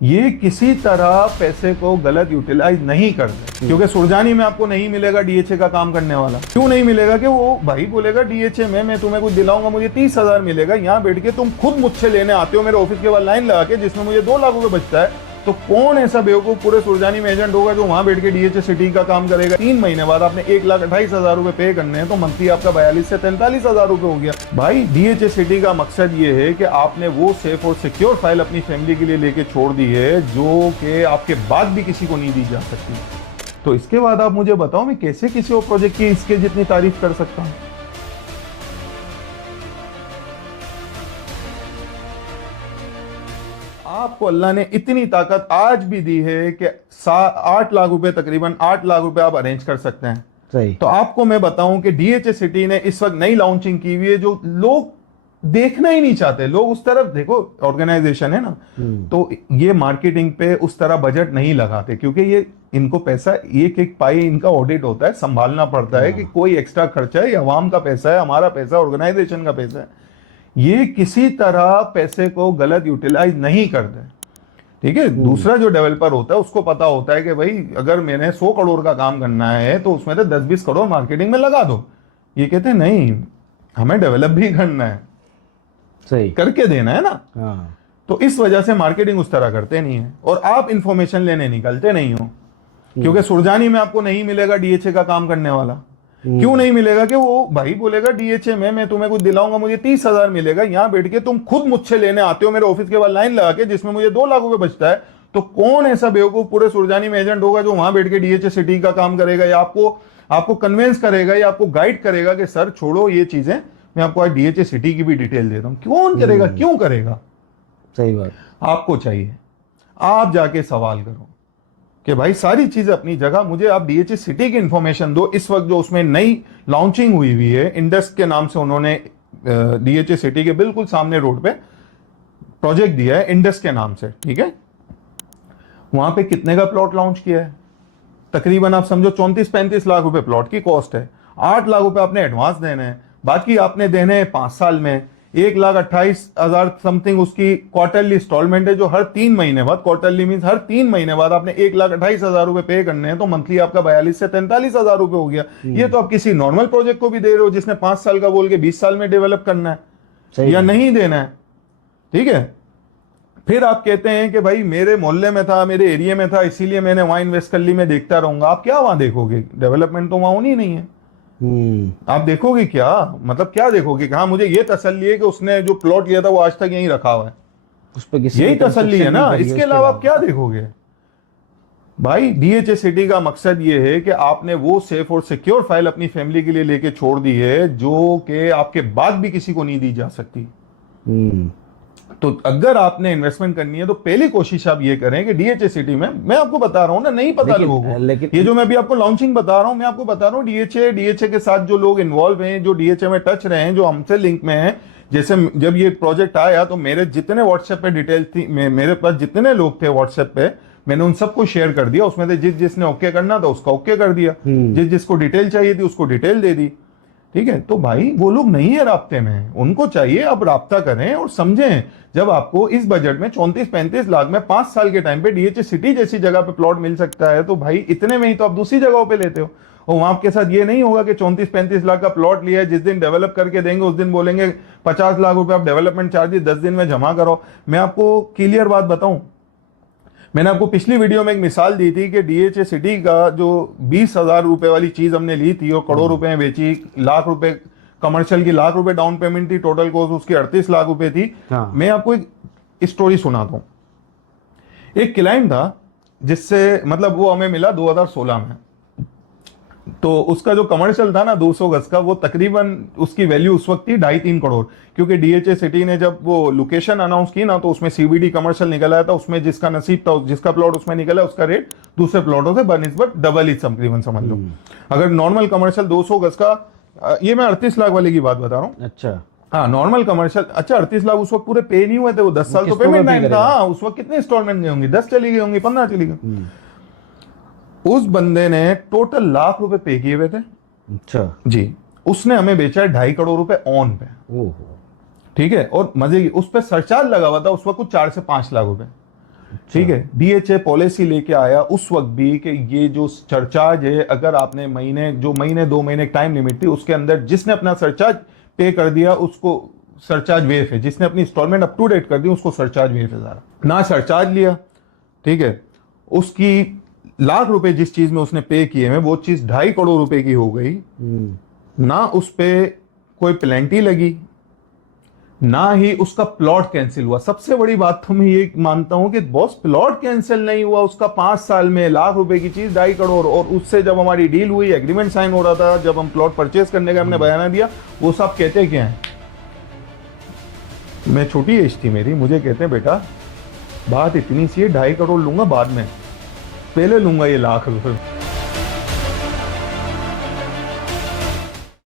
ये किसी तरह पैसे को गलत यूटिलाइज नहीं करते, क्योंकि सुरजानी में आपको नहीं मिलेगा डीएचए का काम करने वाला। क्यों नहीं मिलेगा? कि वो भाई बोलेगा डीएचए में मैं तुम्हें कुछ दिलाऊंगा, मुझे 30,000 मिलेगा। यहाँ बैठ के तुम खुद मुझसे लेने आते हो मेरे ऑफिस के बाद लाइन लगा के, जिसमें मुझे 2 लाख रुपए बचता है। तो कौन ऐसा बेवकूफ पूरे सुरजानी में एजेंट होगा जो वहां बैठ के डीएचए सिटी का काम करेगा? 3 महीने बाद आपने 1,28,000 रुपए पे करने हैं, तो मंथली आपका 42 से 43,000 रुपए हो गया। भाई डीएचए सिटी का मकसद ये है कि आपने वो सेफ और सिक्योर फाइल अपनी फैमिली के लिए लेके छोड़ दी है, जो कि आपके बाद भी किसी को नहीं दी जा सकती। तो इसके बाद आप मुझे बताओ मैं कैसे किसी और प्रोजेक्ट की इसके जितनी तारीफ कर सकता हूँ। आपको अल्लाह ने इतनी ताकत आज भी दी है कि 8 लाख रुपए, तकरीबन 8 लाख रुपए आप अरेंज कर सकते हैं। सही। तो आपको मैं बताऊं कि डीएचए सिटी ने इस वक्त नई लॉन्चिंग की हुई है जो लोग देखना ही नहीं चाहते। लोग उस तरफ, देखो ऑर्गेनाइजेशन है ना, तो ये मार्केटिंग पे उस तरह बजट नहीं लगाते, क्योंकि ये इनको पैसा एक एक पाई इनका ऑडिट होता है, संभालना पड़ता है कि कोई एक्स्ट्रा खर्चा है, ये अवाम का पैसा है, हमारा पैसा, ऑर्गेनाइजेशन का पैसा है। ये किसी तरह पैसे को गलत यूटिलाइज नहीं करते। ठीक है। दूसरा जो डेवलपर होता है उसको पता होता है कि भाई अगर मैंने 100 करोड़ का काम करना है तो उसमें तो 10-20 करोड़ मार्केटिंग में लगा दो। ये कहते हैं नहीं, हमें डेवलप भी करना है, सही करके देना है ना। हाँ। तो इस वजह से मार्केटिंग उस तरह करते नहीं है। और आप इंफॉर्मेशन लेने निकलते नहीं हो, क्योंकि सुरजानी में आपको नहीं मिलेगा डीएचए का काम करने वाला। क्यों नहीं मिलेगा? कि वो भाई बोलेगा डीएचए में मैं तुम्हें कुछ दिलाऊंगा, मुझे 30,000 मिलेगा। यहाँ बैठ के तुम खुद मुझसे लेने आते हो मेरे ऑफिस के बाद लाइन लगा के, जिसमें मुझे 2 लाख रुपए बचता है। तो कौन ऐसा बेवकूफ पूरे सुरजानी में एजेंट होगा जो वहां बैठ के डीएचए सिटी का काम करेगा, या आपको कन्विंस करेगा, या आपको गाइड करेगा कि सर छोड़ो ये चीजें, मैं आपको आज डीएचए सिटी की भी डिटेल देता हूं। कौन करेगा? क्यों करेगा? सही बात। आपको चाहिए आप जाके सवाल करो कि भाई सारी चीजें अपनी जगह, मुझे आप डीएचए सिटी की इंफॉर्मेशन दो। इस वक्त जो उसमें नई लॉन्चिंग हुई है, इंडस के नाम से उन्होंने डीएचए सिटी के बिल्कुल सामने रोड पे प्रोजेक्ट दिया है इंडस के नाम से। ठीक है। वहां पे कितने का प्लॉट लॉन्च किया है? तकरीबन आप समझो 34-35 लाख रुपए प्लॉट की कॉस्ट है। 8 लाख रुपए आपने एडवांस देने हैं, बाकी आपने देने हैं 5 साल में। 1,28,000 समथिंग उसकी क्वार्टरली इंस्टॉलमेंट है, जो हर 3 महीने बाद, क्वार्टरली मीन हर 3 महीने बाद आपने 1,28,000 रुपए पे करने हैं, तो मंथली आपका 42 से 43,000 रुपए हो गया। ये तो आप किसी नॉर्मल प्रोजेक्ट को भी दे रहे हो जिसने 5 साल का बोल के 20 साल में डेवलप करना है या नहीं देना है। ठीक है। फिर आप कहते हैं कि भाई मेरे मोहल्ले में था, मेरे एरिया में था, इसीलिए मैंने वहां इन्वेस्ट कर ली, मैं देखता रहूंगा। आप क्या वहां देखोगे? डेवलपमेंट तो वहां होनी नहीं है। आप देखोगे क्या? मतलब क्या देखोगे? हाँ मुझे ये तसल्ली है कि उसने जो प्लॉट लिया था वो आज तक यहीं रखा हुआ है, उस पर किसी यही तसल्ली है ना। इसके अलावा आप क्या देखोगे? भाई डीएचए सिटी का मकसद ये है कि आपने वो सेफ और सिक्योर फाइल अपनी फैमिली के लिए लेके छोड़ दी है, जो कि आपके बाद भी किसी को नहीं दी जा सकती। तो अगर आपने इन्वेस्टमेंट करनी है तो पहली कोशिश आप ये करें कि डीएचए सिटी में, मैं आपको बता रहा हूं ना, नहीं पता लोगों को, ये जो मैं अभी आपको लॉन्चिंग बता रहा हूं, मैं आपको बता रहा हूं डीएचए के साथ जो लोग इन्वॉल्व हैं, जो डीएचए में टच रहे हैं, जो हमसे लिंक में हैं। जैसे जब ये प्रोजेक्ट आया तो मेरे जितने व्हाट्सएप पे डिटेल थी, मेरे पास जितने लोग थे व्हाट्सएप पे, मैंने उन सबको शेयर कर दिया। उसमें से जिसने ओके करना था उसका ओके कर दिया, जिसको डिटेल चाहिए थी उसको डिटेल दे दी। ठीक है। तो भाई वो लोग नहीं है राब्ते में, उनको चाहिए अब राब्ता करें और समझें। जब आपको इस बजट में 34-35 लाख में 5 साल के टाइम पे डीएचए सिटी जैसी जगह पे प्लॉट मिल सकता है, तो भाई इतने में ही तो आप दूसरी जगहों पे लेते हो। और वहां आपके साथ ये नहीं होगा कि 34-35 लाख का प्लॉट लिया है, जिस दिन डेवलप करके देंगे उस दिन बोलेंगे 50 लाख रुपए आप डेवलपमेंट चार्जेस 10 दिन में जमा करो। मैं आपको क्लियर बात बताऊं, मैंने आपको पिछली वीडियो में एक मिसाल दी थी कि डीएचए सिटी का जो 20,000 रुपए वाली चीज हमने ली थी और करोड़ रुपए में बेची, लाख रुपए कमर्शियल की, लाख रुपए डाउन पेमेंट थी, टोटल कॉस्ट उसकी 38 लाख रुपए थी। हाँ। मैं आपको एक स्टोरी सुनाता हूं। एक क्लाइंट था जिससे, मतलब वो हमें मिला 2016 में, तो उसका जो कमर्शियल था ना 200 गज का, वो तकरीबन उसकी वैल्यू उस वक्त थी 2.5-3 करोड़। क्योंकि डीएचए सिटी ने जब वो लोकेशन अनाउंस की ना, तो उसमें सीबीडी कमर्शियल निकल आया था, उसमें जिसका नसीब था, जिसका प्लॉट उसमें निकला, उसका रेट दूसरे प्लॉटों से बनिस्बत डबल ही तकरीबन समझ लो। अगर नॉर्मल कमर्शियल 200 गज का, ये मैं 38 लाख वाले की बात बता रहा हूँ। अच्छा हाँ, नॉर्मल कमर्शियल। अच्छा 38 लाख उस वक्त पूरे पे नहीं हुए थे, वो 10 साल तो पेमेंट टाइम था। हाँ, उस वक्त कितने इंस्टॉलमेंट गए होंगे? 10 चली गई होंगी, 15 चली गई। उस बंदे ने टोटल लाख रुपए पे किए हुए थे। अच्छा जी। उसने हमें बेचा है 2.5 करोड़ रुपए ऑन पे। ठीक है। और मजे की उस पर सरचार्ज लगा हुआ था उस वक्त कुछ 4 से 5 लाख रुपए। ठीक है, डीएचए पॉलिसी लेके आया उस वक्त भी कि ये जो सरचार्ज है, अगर आपने महीने 2 महीने टाइम लिमिट थी, उसके अंदर जिसने अपना सरचार्ज पे कर दिया उसको सरचार्ज वेव है, जिसने अपनी इंस्टॉलमेंट अप टू डेट कर दी उसको सरचार्ज वेव है सारा। ना सरचार्ज लिया, ठीक है, उसकी लाख रुपए जिस चीज में उसने पे किए हैं वो चीज 2.5 करोड़ रुपए की हो गई, ना उस पे कोई पेनल्टी लगी, ना ही उसका प्लॉट कैंसिल हुआ। सबसे बड़ी बात तो मैं ये मानता हूं कि बॉस प्लॉट कैंसिल नहीं हुआ उसका, 5 साल में लाख रुपए की चीज 2.5 करोड़। और उससे जब हमारी डील हुई, एग्रीमेंट साइन हो रहा था, जब हम प्लॉट परचेज करने का हमने बयाना दिया, वो सब कहते क्या है, मैं छोटी एज थी मेरी, मुझे कहते हैं बेटा बात इतनी सी है, 2.5 करोड़ लूंगा बाद में, पहले लूंगा ये लाख रुपए।